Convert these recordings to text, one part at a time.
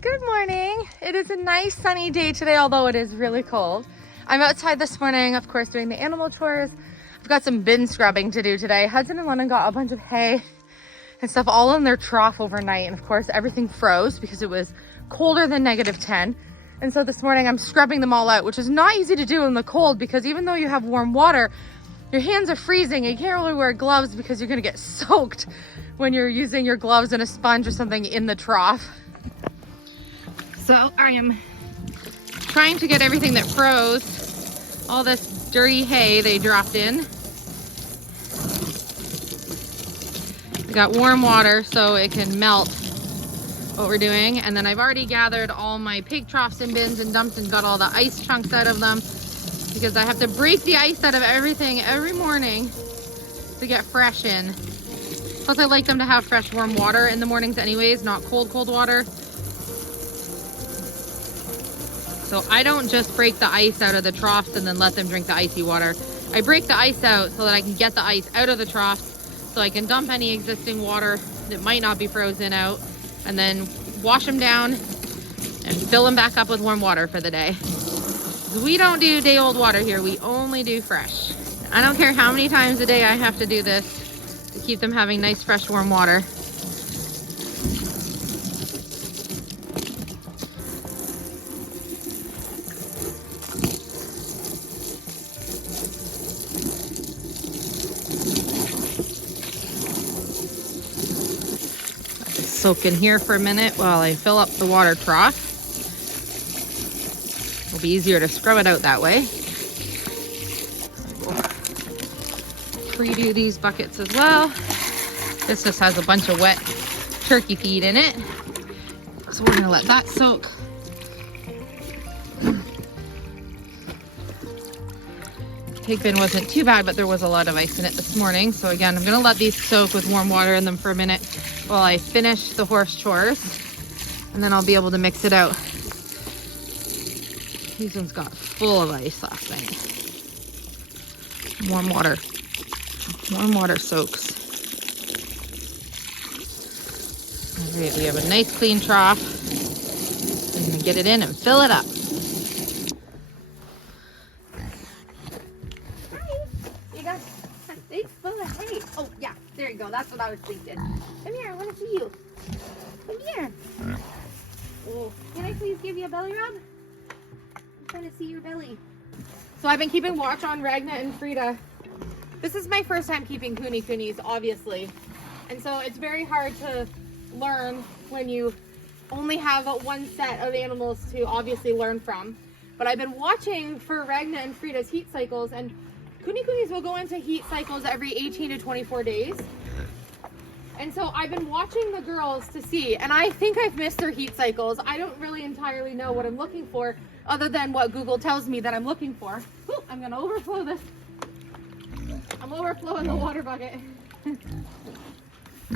Good morning. It is a nice sunny day today, although it is really cold. I'm outside this morning, of course, doing the animal chores. I've got some bin scrubbing to do today. Hudson and Lennon got a bunch of hay and stuff all in their trough overnight. And of course, everything froze because it was colder than -10. And so this morning I'm scrubbing them all out, which is not easy to do in the cold because even though you have warm water, your hands are freezing. You can't really wear gloves because you're gonna get soaked when you're using your gloves and a sponge or something in the trough. So I am trying to get everything that froze, all this dirty hay they dropped in. We got warm water so it can melt what we're doing. And then I've already gathered all my pig troughs and bins and dumped and got all the ice chunks out of them because I have to break the ice out of everything every morning to get fresh in. Plus I like them to have fresh warm water in the mornings anyways, not cold water. So I don't just break the ice out of the troughs and then let them drink the icy water. I break the ice out so that I can get the ice out of the troughs so I can dump any existing water that might not be frozen out and then wash them down and fill them back up with warm water for the day. We don't do day old water here, we only do fresh. I don't care how many times a day I have to do this to keep them having nice fresh warm water. Soak in here for a minute while I fill up the water trough. It'll be easier to scrub it out that way. We'll redo these buckets as well. This just has a bunch of wet turkey feed in it. So we're gonna let that soak. Pig bin wasn't too bad, but there was a lot of ice in it this morning. So again, I'm gonna let these soak with warm water in them for a minute while I finish the horse chores, and then I'll be able to mix it out. These ones got full of ice last night. Warm water soaks. All right, we have a nice clean trough. I'm gonna get it in and fill it up. Oh yeah, there you go. That's what I was thinking. Come here, I want to see you. Come here. Oh, can I please give you a belly rub? I'm trying to see your belly. So I've been keeping watch on Ragna and Frida. This is my first time keeping coonies, obviously. And so it's very hard to learn when you only have one set of animals to obviously learn from. But I've been watching for Ragna and Frida's heat cycles, and coonies will go into heat cycles every 18 to 24 days. And so I've been watching the girls to see, and I think I've missed their heat cycles. I don't really entirely know what I'm looking for other than what Google tells me that I'm looking for. Ooh, I'm gonna overflow this. I'm overflowing the water bucket. And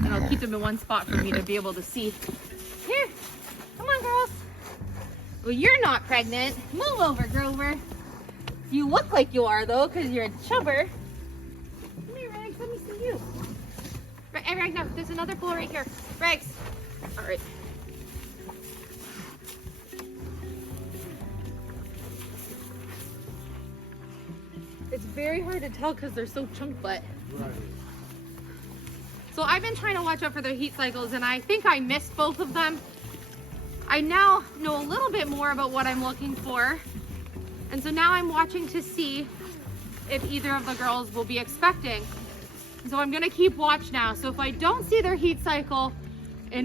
I'll keep them in one spot for me to be able to see. Here, come on girls. Well, you're not pregnant. Move over, Grover. You look like you are though, because you're a chubber. Come here, Rags, let me see you. Hey, Rags, no, there's another pool right here. Rags. All right. It's very hard to tell because they're so chunk butt. Right. So I've been trying to watch out for their heat cycles, and I think I missed both of them. I now know a little bit more about what I'm looking for. And so now I'm watching to see if either of the girls will be expecting. So I'm gonna keep watch now. So if I don't see their heat cycle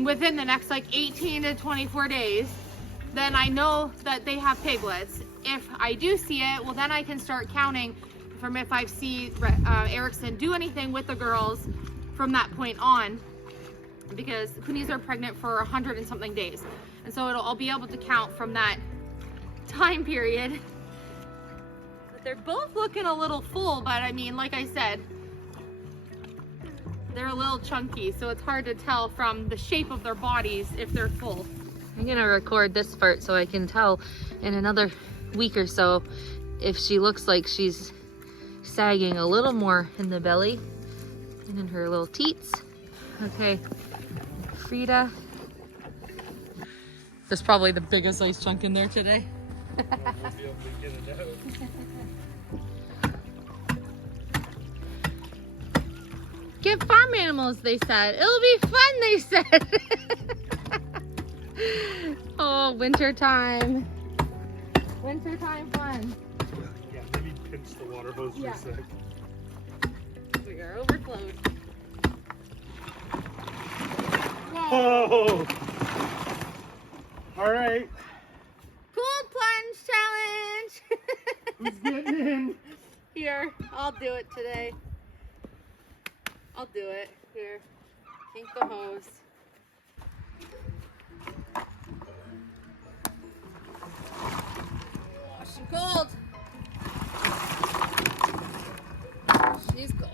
within the next like 18 to 24 days, then I know that they have piglets. If I do see it, well then I can start counting from if I see Erickson do anything with the girls from that point on, because coonies are pregnant for 100 and something days. And so I'll be able to count from that time period. They're both looking a little full, but I mean, like I said, they're a little chunky, so it's hard to tell from the shape of their bodies if they're full. I'm gonna record this part so I can tell in another week or so if she looks like she's sagging a little more in the belly and in her little teats. Okay, Frida. There's probably the biggest ice chunk in there today. We'll be able to get it out. Get farm animals, they said. It'll be fun, they said. Oh, winter time. Wintertime fun. Yeah, maybe pinch the water hose for a sec. We are overflowed. Oh! All right. Cool plunge challenge. Who's getting in? Here, I'll do it today. I'll do it. Here, kink the hose. Oh, she's cold. She's cold.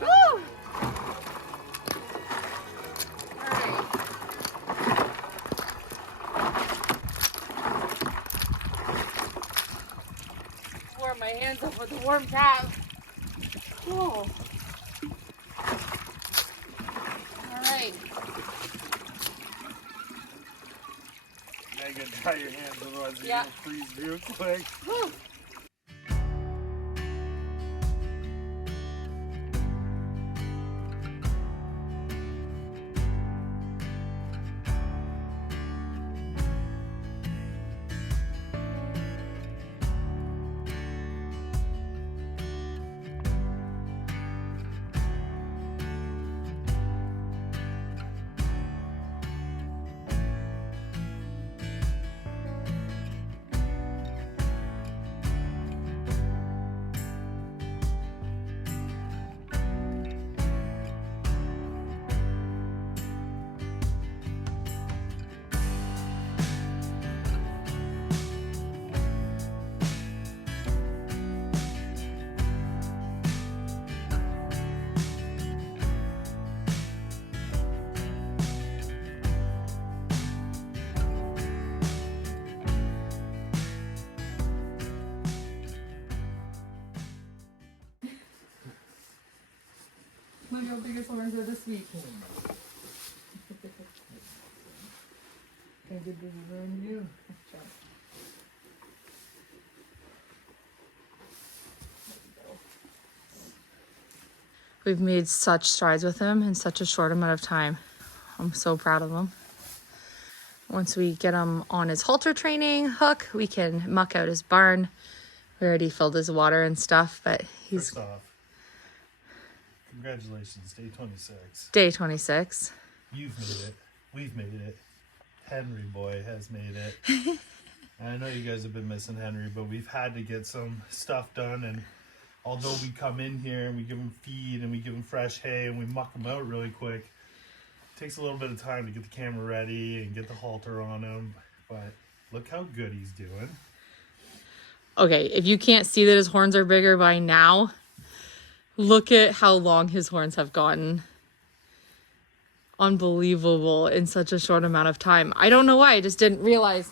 Woo! Alright. Warm my hands up with a warm towel. Cool. Alright. Now you gotta dry your hands, otherwise you're Yeah. gonna freeze real quick. Woo! Look how big his horns are this week. How good does it run you? We've made such strides with him in such a short amount of time. I'm so proud of him. Once we get him on his halter training hook, we can muck out his barn. We already filled his water and stuff, but he's... First off, congratulations, day 26. Day 26. You've made it. We've made it. Henry boy has made it. I know you guys have been missing Henry, but we've had to get some stuff done. And although we come in here and we give him feed and we give him fresh hay and we muck him out really quick, it takes a little bit of time to get the camera ready and get the halter on him. But look how good he's doing. Okay, if you can't see that his horns are bigger by now, look at how long his horns have gotten. Unbelievable in such a short amount of time. I don't know why. I just didn't realize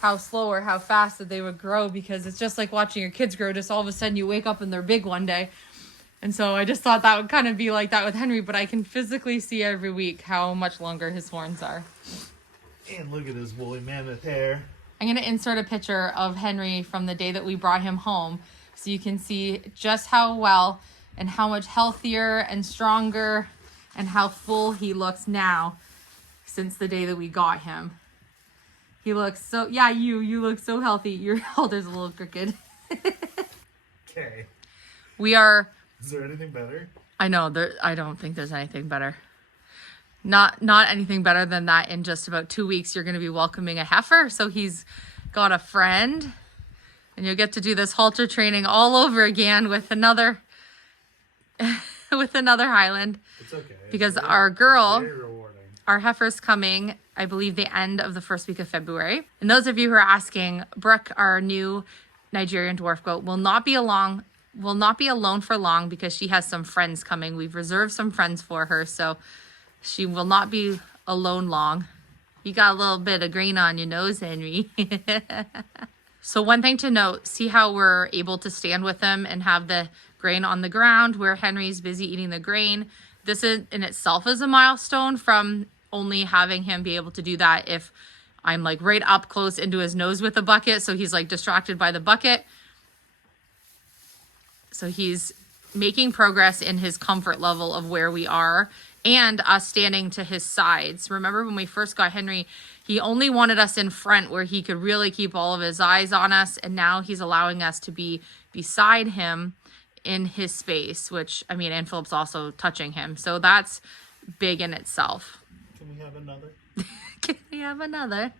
how slow or how fast that they would grow, because it's just like watching your kids grow. Just all of a sudden you wake up and they're big one day. And so I just thought that would kind of be like that with Henry, but I can physically see every week how much longer his horns are. And look at his woolly mammoth hair. I'm going to insert a picture of Henry from the day that we brought him home so you can see just how well and how much healthier and stronger and how full he looks now since the day that we got him. He looks so, yeah, you look so healthy. Your halter's a little crooked. Okay. We are... Is there anything better? I know, I don't think there's anything better. Not anything better than that. In just about 2 weeks, you're going to be welcoming a heifer. So he's got a friend. And you'll get to do this halter training all over again with another... with another Highland. It's okay. Because our girl, Very rewarding. our heifer's coming, I believe, the end of the first week of February. And those of you who are asking, Brooke, our new Nigerian dwarf goat, will not be along will not be alone for long because she has some friends coming. We've reserved some friends for her, so she will not be alone long. You got a little bit of green on your nose, Henry. So one thing to note, see how we're able to stand with him and have the grain on the ground where Henry's busy eating the grain. This in itself is a milestone from only having him be able to do that if I'm like right up close into his nose with the bucket. So he's like distracted by the bucket. So he's making progress in his comfort level of where we are and us standing to his sides. Remember when we first got Henry, he only wanted us in front where he could really keep all of his eyes on us. And now he's allowing us to be beside him in his space, which, I mean, and Philip's also touching him. So that's big in itself. Can we have another? Can we have another?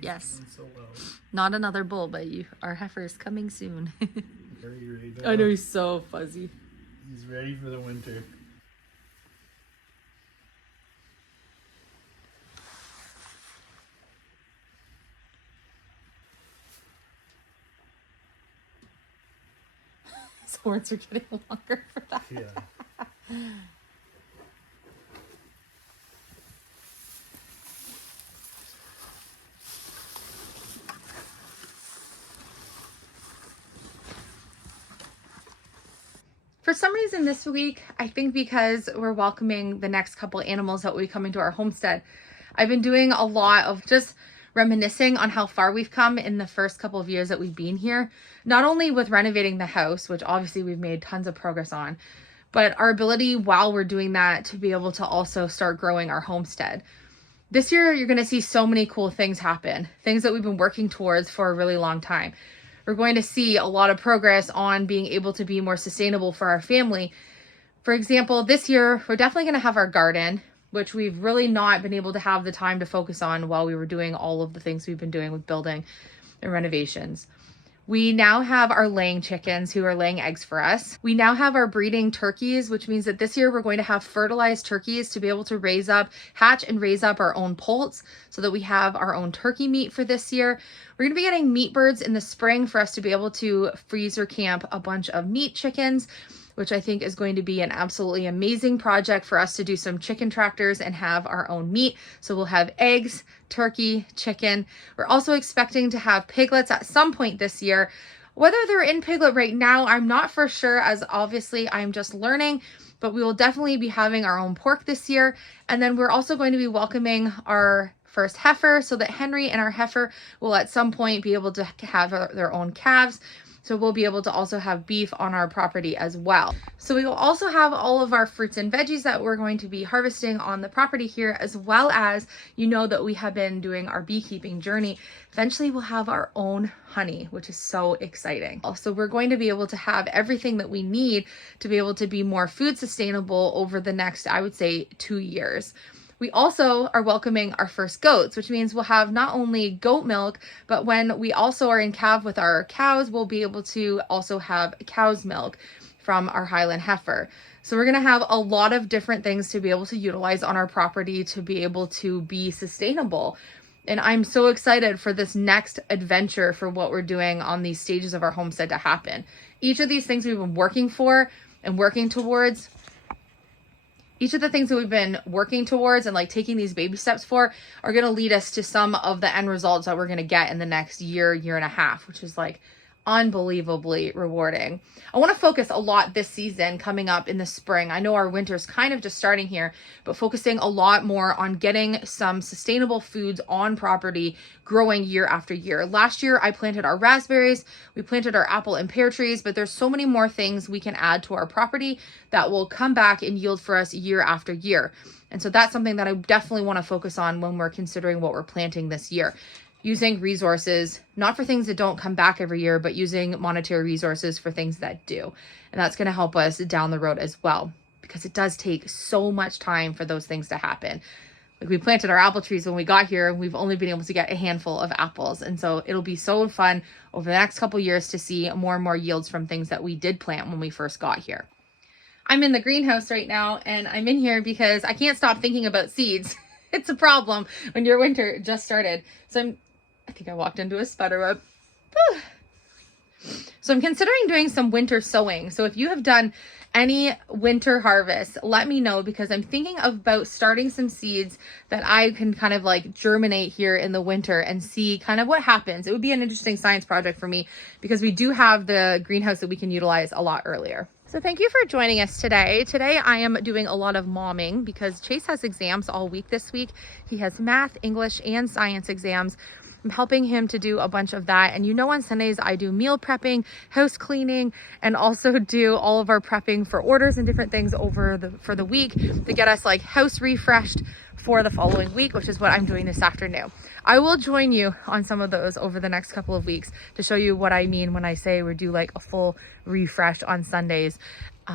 Yes. So well. Not another bull, but our heifer is coming soon. Are you ready to I know, he's so fuzzy. He's ready for the winter. His horns are getting longer for that. Yeah. For some reason this week, I think because we're welcoming the next couple animals that will be coming to our homestead, I've been doing a lot of just reminiscing on how far we've come in the first couple of years that we've been here. Not only with renovating the house, which obviously we've made tons of progress on, but our ability while we're doing that to be able to also start growing our homestead. This year, you're going to see so many cool things happen, things that we've been working towards for a really long time. We're going to see a lot of progress on being able to be more sustainable for our family. For example, this year, we're definitely going to have our garden, which we've really not been able to have the time to focus on while we were doing all of the things we've been doing with building and renovations. We now have our laying chickens who are laying eggs for us. We now have our breeding turkeys, which means that this year we're going to have fertilized turkeys to be able to hatch and raise up our own poults so that we have our own turkey meat for this year. We're going to be getting meat birds in the spring for us to be able to freezer camp a bunch of meat chickens, which I think is going to be an absolutely amazing project for us to do some chicken tractors and have our own meat. So we'll have eggs, turkey, chicken. We're also expecting to have piglets at some point this year. Whether they're in piglet right now, I'm not for sure, as obviously I'm just learning, but we will definitely be having our own pork this year. And then we're also going to be welcoming our first heifer so that Henry and our heifer will at some point be able to have their own calves. So we'll be able to also have beef on our property as well. So we will also have all of our fruits and veggies that we're going to be harvesting on the property here, as well as, you know, that we have been doing our beekeeping journey. Eventually we'll have our own honey, which is so exciting. Also, we're going to be able to have everything that we need to be able to be more food sustainable over the next, I would say, 2 years. We also are welcoming our first goats, which means we'll have not only goat milk, but when we also are in calve with our cows, we'll be able to also have cow's milk from our Highland heifer. So we're going to have a lot of different things to be able to utilize on our property to be able to be sustainable. And I'm so excited for this next adventure for what we're doing on these stages of our homestead to happen. Each of these things we've been working for and working towards, each of the things that we've been working towards and like taking these baby steps for are going to lead us to some of the end results that we're going to get in the next year and a half, which is like unbelievably rewarding. I want to focus a lot this season coming up in the spring. I know our winter's kind of just starting here, but focusing a lot more on getting some sustainable foods on property growing year after year. Last year, I planted our raspberries, we planted our apple and pear trees, but there's so many more things we can add to our property that will come back and yield for us year after year. And so that's something that I definitely want to focus on when we're considering what we're planting this year. Using resources, not for things that don't come back every year, but using monetary resources for things that do. And that's going to help us down the road as well, because it does take so much time for those things to happen. Like we planted our apple trees when we got here, and we've only been able to get a handful of apples. And so it'll be so fun over the next couple years to see more and more yields from things that we did plant when we first got here. I'm in the greenhouse right now, and I'm in here because I can't stop thinking about seeds. It's a problem when your winter just started. I think I walked into a spider web. So I'm considering doing some winter sowing. So if you have done any winter harvest, let me know, because I'm thinking about starting some seeds that I can kind of like germinate here in the winter and see kind of what happens. It would be an interesting science project for me because we do have the greenhouse that we can utilize a lot earlier. So thank you for joining us today. Today I am doing a lot of momming because Chase has exams all week this week. He has math, English, and science exams. I'm helping him to do a bunch of that. And you know, on Sundays, I do meal prepping, house cleaning, and also do all of our prepping for orders and different things for the week to get us like house refreshed for the following week, which is what I'm doing this afternoon. I will join you on some of those over the next couple of weeks to show you what I mean when I say we do like a full refresh on Sundays.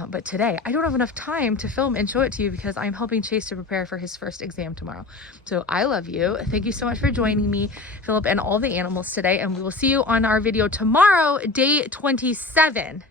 But today I don't have enough time to film and show it to you because I'm helping Chase to prepare for his first exam tomorrow. So I love you. Thank you so much for joining me, Philip, and all the animals today. And we will see you on our video tomorrow, day 27.